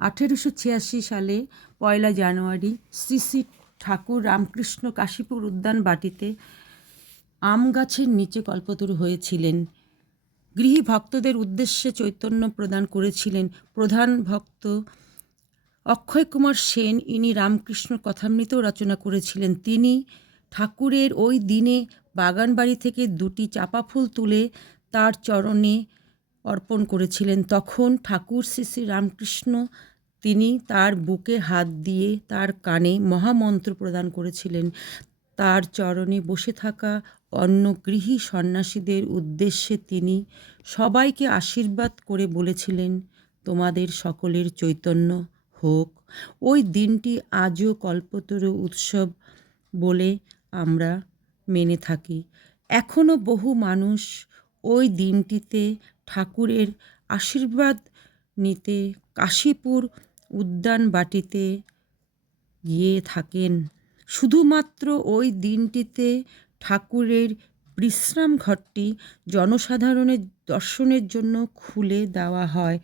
1886 সালে 1 জানুয়ারি শ্রী শ্রী ঠাকুর রামকৃষ্ণ কাশীপুর উদ্যান বাটিতে আম গাছের নিচে কল্পতরু হয়েছিলেন। গৃহী ভক্তদের উদ্দেশ্যে চৈতন্য প্রদান করেছিলেন প্রধান ভক্ত অক্ষয় কুমার সেন। ইনি রামকৃষ্ণ কথামৃত রচনা করেছিলেন। তিনি ঠাকুরের ওই দিনে বাগানবাড়ি থেকে 2টি চাপা ফুল তুলে তার চরণে অর্পণ করেছিলেন। তখন ঠাকুর শ্রী শ্রী রামকৃষ্ণ তিনি তার বুকে হাত দিয়ে তার কানে মহামন্ত্র প্রদান করেছিলেন। তার চরণে বসে থাকা অন্য গৃহী সন্ন্যাসীদের উদ্দেশ্যে তিনি সবাইকে আশীর্বাদ করে বলেছিলেন, তোমাদের সকলের চৈতন্য হোক। ওই দিনটি আজও কল্পতরু উৎসব বলে আমরা মেনে থাকি। এখনও বহু মানুষ ওই দিনটিতে ঠাকুরের আশীর্বাদ নিতে কাশীপুর উদ্যান বাটিতে গিয়ে থাকেন। শুধুমাত্র ওই দিনটিতে ঠাকুরের বিশ্রাম ঘরটি জনসাধারণের দর্শনের জন্য খুলে দেওয়া হয়।